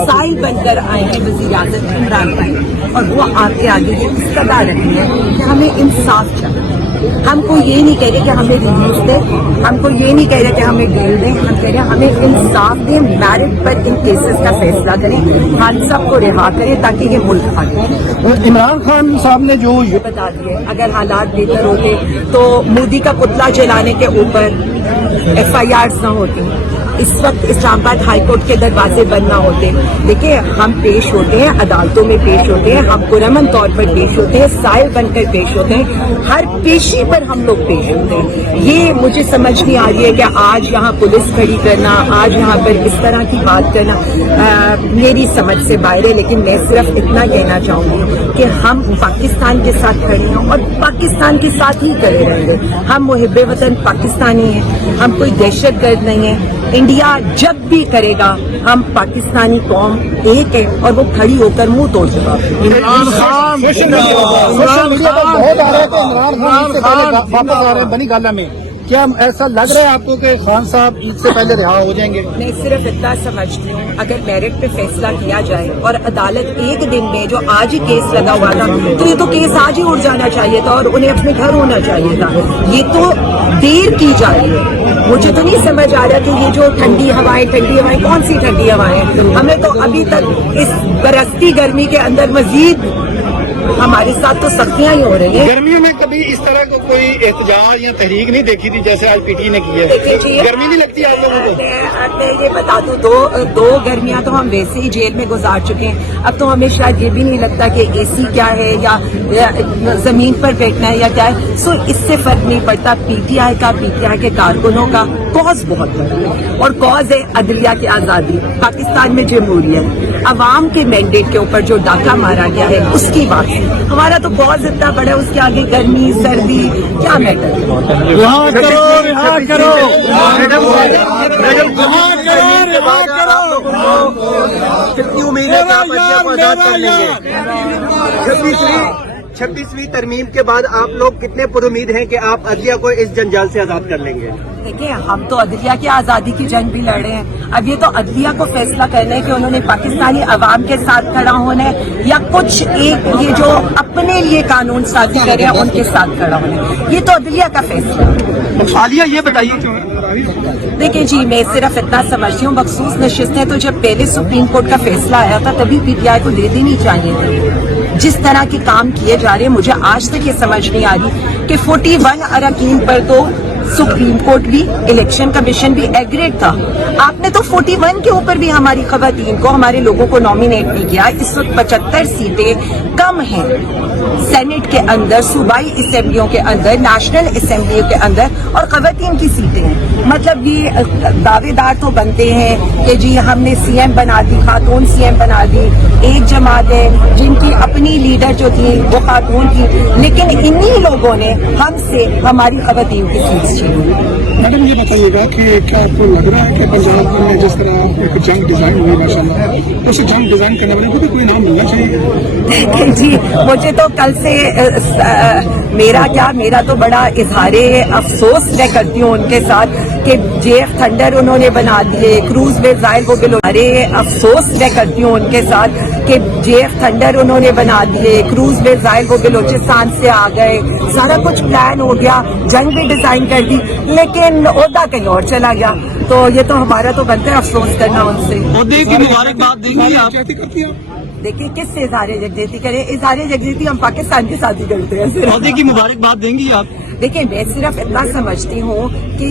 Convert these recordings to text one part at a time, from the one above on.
साहिल बनकर आए हैं वज़ीर आज़म इमरान भाई, और वो आपके आगे ये इस्तदा रखी है कि हमें इंसाफ चाहिए। हमको ये नहीं कह रहे कि हमें रिलीज दे, हमको ये नहीं कह रहे कि हमें बेल दें, हम कह रहे हैं हमें इंसाफ दें, मेरिट पर इन केसेस का फैसला करें, खान साहब को रिहा करें ताकि ये मुल्क आगे। इमरान खान साहब ने जो ये बता दिए अगर हालात बेहतर होते तो मोदी का पुतला जलाने के ऊपर FIRs न होती, इस वक्त इस्लामाबाद हाई कोर्ट के दरवाजे बंद ना होते। देखिए हम पेश होते हैं, अदालतों में पेश होते हैं, हम पुरअमन तौर पर पेश होते हैं, साहिल बनकर पेश होते हैं, हर पेशी पर हम लोग पेश होते हैं। ये मुझे समझ नहीं आ रही है कि आज यहाँ पुलिस खड़ी करना, आज यहाँ पर इस तरह की बात करना मेरी समझ से बाहर है। लेकिन मैं सिर्फ इतना कहना चाहूंगी कि हम पाकिस्तान के साथ खड़े हैं और पाकिस्तान के साथ ही खड़े रहेंगे। हम मुहिब्बे वतन पाकिस्तानी हैं, हम कोई दहशत गर्द नहीं है। इंडिया जब भी करेगा हम पाकिस्तानी कौम एक है और वो खड़ी होकर मुंह तोड़ जवाब देगी। इमरान खान सोशल मीडिया पर बहुत आ रहा है कि इमरान खान से पहले वापस आ रहे हैं बनी गाला में, क्या ऐसा लग रहा है आपको कि खान साहब ईद से पहले रिहा हो जाएंगे? मैं सिर्फ इतना समझती हूँ अगर मेरिट पे फैसला किया जाए और अदालत एक दिन में, जो आज ही केस लगा हुआ था, तो ये तो केस आज ही उठ जाना चाहिए था और उन्हें अपने घर होना चाहिए था। ये तो देर की जा रही है। मुझे तो नहीं समझ आ रहा कि ये जो ठंडी हवाएं कौन सी ठंडी हवाएं, हमें तो अभी तक इस बरसती गर्मी के अंदर मजीद हमारे साथ तो सख्तियां ही हो रही हैं। गर्मियों में कभी इस तरह को कोई एहतजाज या तहरीक नहीं देखी थी जैसे आज PT ने की है? गर्मी नहीं लगती आप लोगों को? मैं ये बता दूं, दो गर्मियां तो हम वैसे ही जेल में गुजार चुके हैं। अब तो हमें शायद ये भी नहीं लगता कि AC क्या है या जमीन पर बैठना है या क्या है। सो इससे फर्क नहीं पड़ता। PTI के कारकुनों का कॉज बहुत बड़ा है और कॉज है अदलिया की आजादी, पाकिस्तान में जमहूरियत, अवाम के मैंडेट के ऊपर जो डाका मारा गया है उसकी बात है। हमारा तो कॉज इतना बड़ा है, उसके आगे गर्मी सर्दी क्या मैटर है। रिहा करो, रिहा करो, कितनी उम्मीद है कि आप अदलिया को आजाद कर लेंगे? 26वीं तरमीम के बाद आप लोग कितने पुरुमीद हैं कि आप अदलिया को इस जंजाल से आजाद कर लेंगे? देखिए हम तो अदलिया की आजादी की जंग भी लड़ रहे हैं। अब ये तो अदलिया को फैसला करना है कि उन्होंने पाकिस्तानी अवाम के साथ खड़ा होना है या कुछ एक ये जो अपने लिए कानून साजी करे उनके साथ खड़ा होना है। ये तो अदलिया का फैसला है। आलिया ये बताइए क्यों? देखिए जी, मैं सिर्फ इतना समझती हूँ मखसूस नशिस्तें तो जब पहले सुप्रीम कोर्ट का फैसला आया था तभी PTI को दे देनी चाहिए थी। जिस तरह के काम किए जा रहे हैं मुझे आज तक ये समझ नहीं आ रही कि 41 अरकान पर तो सुप्रीम कोर्ट भी, इलेक्शन कमीशन भी एग्रेड था। आपने तो 41 के ऊपर भी हमारी खवातीन को, हमारे लोगों को नॉमिनेट नहीं किया। इस वक्त 75 सीटें कम हैं सेनेट के अंदर, सूबाई असेंबलियों के अंदर, नेशनल असेंबली के अंदर, और खवातीन की सीटें हैं। मतलब ये दावेदार तो बनते हैं कि जी हमने CM बना दी, खातून CM बना दी। एक जमात है जिनकी अपनी लीडर जो थी वो खातून थी, लेकिन इन्हीं लोगों ने हमसे हमारी खवातीन की सीट अच्छी होगी। मैडम ये बताइएगा कि क्या आपको लग रहा है कि पंजाब में जिस तरह एक जंग डिजाइन हुई माशाल्लाह, उस जंग डिजाइन करने वाले को भी कोई नाम मिलना चाहिए? जी मुझे तो कल से मेरा तो बड़ा इजहारे अफसोस मैं करती हूँ उनके साथ कि JF थंडर उन्होंने बना दिए, क्रूज मिसाइल वो अरे अफसोस मैं करती हूँ उनके साथ कि JF थंडर उन्होंने बना दिए, क्रूज मिसाइल वो बलोचिस्तान से आ गए, सारा कुछ प्लान हो गया, जंग भी डिजाइन कर दी, लेकिन ओहदा कहीं और चला गया। तो ये तो हमारा तो बनता है अफसोस करना उनसे। मोदी की मुबारकबाद देंगी आप? करती हैं? देखिए किससे इजहार यकजहती करें, इजहार यकजहती हम पाकिस्तान के साथ ही करते हैं सिर्फ। मोदी की मुबारकबाद देंगी आप? देखिए मैं सिर्फ इतना समझती हूँ कि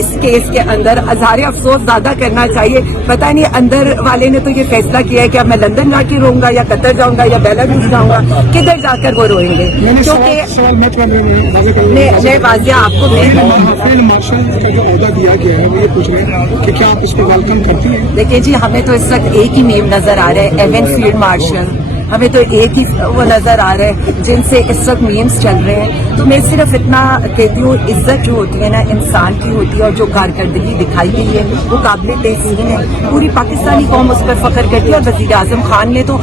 इस केस के अंदर इजहार अफसोस ज्यादा करना चाहिए। पता नहीं अंदर वाले ने तो ये फैसला किया है कि अब मैं लंदन जाके रहूंगा या कतर जाऊंगा या बेलारूस जाऊंगा, किधर जाकर वो रोएंगे, क्योंकि सवाल मैं वाजिया आपको फील्ड मार्शल का जो अहदा दिया गया है वो ये पूछ रहे हैं कि क्या आप इसको वेलकम करती हैं? देखिए जी हमें तो इस वक्त एक ही मीम नजर आ रहा है, एवन फील्ड मार्शल, हमें तो एक ही वो नजर आ रहा है जिनसे इस वक्त मीम्स चल रहे हैं। तो मैं सिर्फ इतना कहती हूँ, इज्जत जो होती है ना इंसान की होती है, और जो कारकर्दगी दिखाई गई है वो काबिल तहसीन है। पूरी पाकिस्तानी कौम उस पर फख्र करती है और वजीर आजम खान ने तो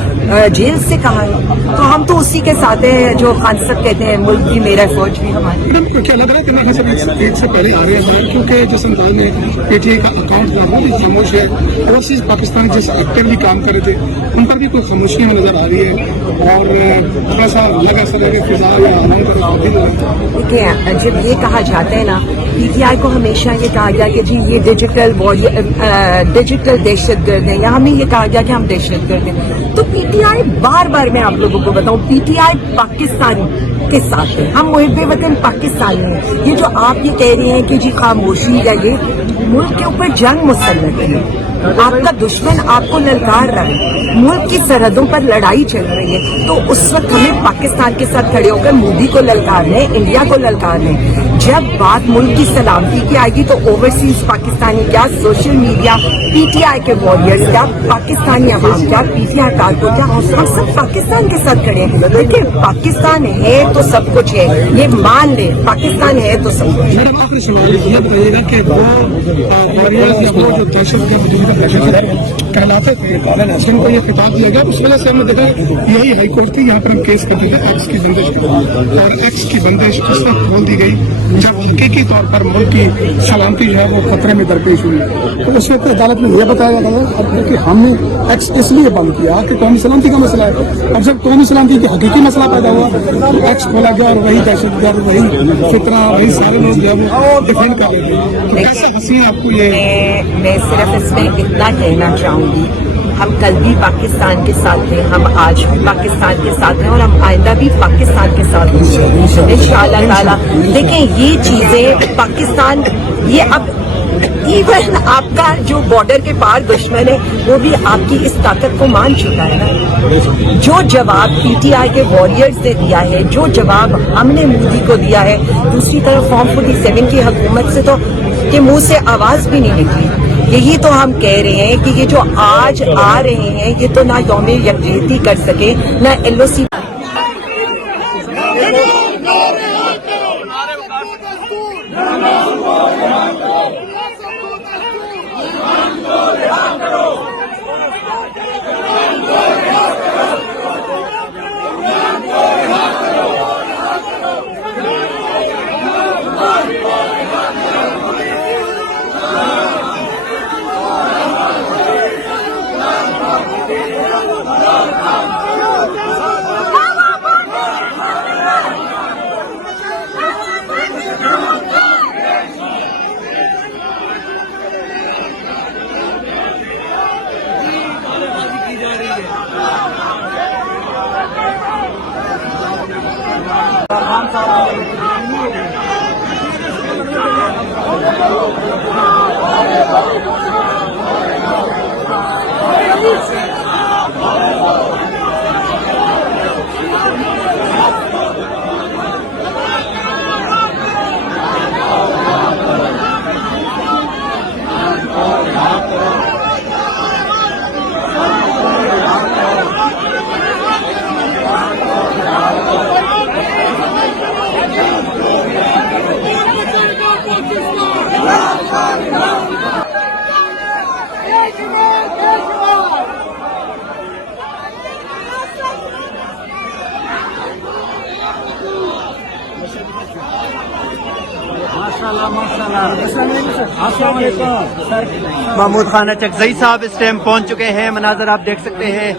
जेल से कहा है, तो हम तो उसी के साथ है जो खान साहब कहते हैं मुल्क की मेरा फौज भी हमारी। मैडम क्या लग रहा है कि मेरे सब एक से पहले आ रहे हैं, क्योंकि जिस अंदाज ने PTI का अकाउंट था वो भी खामोश है, ओवरसीज पाकिस्तान जिस एक्टिवली काम कर रहे थे उन पर भी कोई खामोशी हमें नजर आ रही है, और थोड़ा सा लगा सा लगे फिजा या आवाम का। देखिए जब ये कहा जाता है ना, PTI को हमेशा ये कहा गया कि जी ये डिजिटल दहशतगर्द है, या हमें ये कहा गया कि हम दहशतगर्द हैं। तो PTI बार बार मैं आप लोगों को बताऊं, PTI पाकिस्तान के साथ है, हम मुहिब्बे वतन पाकिस्तानी हैं। ये जो आप ये कह रहे हैं कि जी खामोशी है, ये मुल्क के ऊपर जंग मुसल्लत है, आपका दुश्मन आपको ललकार रहा है, मुल्क की सरहदों पर लड़ाई चल रही है, तो उस वक्त हमें पाकिस्तान के साथ खड़े होकर मोदी को ललकारना है, इंडिया को ललकारना है। जब बात मुल्क की सलामती की आएगी तो ओवरसीज पाकिस्तानी क्या, सोशल मीडिया, PTI के वॉरियर्स क्या, पाकिस्तानी अवाम क्या, PTI कारकुन क्या, हम सब पाकिस्तान के साथ खड़े हैं। देखिए पाकिस्तान है तो सब कुछ है, ये मान ले, पाकिस्तान है तो सब कुछ। मैडम आखिरी सवाल ये बताइएगा कि वो वॉरियर्स या वो जो दहशतगर्द कहलाते थे जिनको ये खिताब दिया गया, उस वजह से हमने देखा यही हाई कोर्ट थी, यहाँ पर हम केस करते थे एक्स की बंदिश के, और एक्स की बंदिश किस वक्त खोल दी गई जब हकीकी तौर पर मुल्क की सलामती जो है वो खतरे में दरपेश हुई। तो उस वक्त अदालत में यह बताया गया कि हमने एक्स इसलिए बंद किया कि कौमी सलामती का मसला है, और जब कौमी सलामती का हकीकी मसला पैदा हुआ तो एक्स खोला गया, और वही दहशतगर्द, वही फितना, वही सारे लोग जो है वो डिफेंड कर रहे थे। कैसे हंसी आपको ये? मैं सिर्फ इसमें इतना कहना चाहूंगी, हम कल भी पाकिस्तान के साथ थे, हम आज भी पाकिस्तान के साथ हैं, और हम आइंदा भी पाकिस्तान के साथ होंगे इंशाअल्लाह ताला। देखें ये चीजें पाकिस्तान, ये अब इवन आपका जो बॉर्डर के पार दुश्मन है वो भी आपकी इस ताकत को मान चुका है ना। जो जवाब PTI के वॉरियर्स ने दिया है, जो जवाब हमने मोदी को दिया है, दूसरी तरफ फॉर्म 47 की हुकूमत से तो के मुंह से आवाज भी नहीं निकली। यही तो हम कह रहे हैं कि ये जो आज आ रहे हैं ये तो ना यौम यकजहती कर सके, ना LOC। महमूद खान चकजई साहब इस टाइम पहुंच चुके हैं, मनाजर आप देख सकते हैं।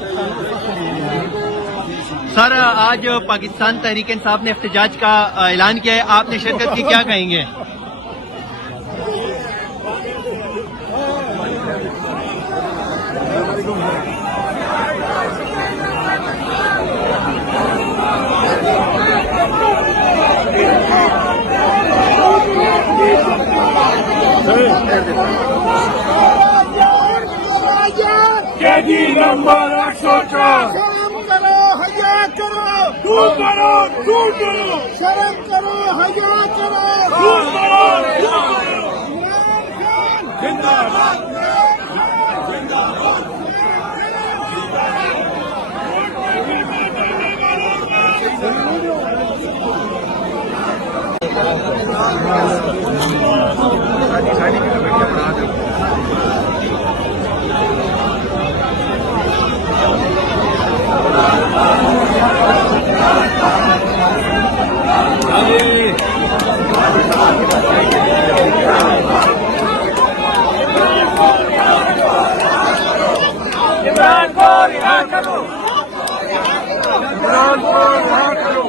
सर आज पाकिस्तान तहरीक इंसाफ ने एहतजाज का ऐलान किया है, आपने शिरकत की, क्या कहेंगे? कैदी नंबर 104 शर्म करो हया करो दूर करो शर्म करो हया करो दूर करो जिंदाबाद जिंदाबाद इमरान को रिहा करो, इमरान को रिहा करो।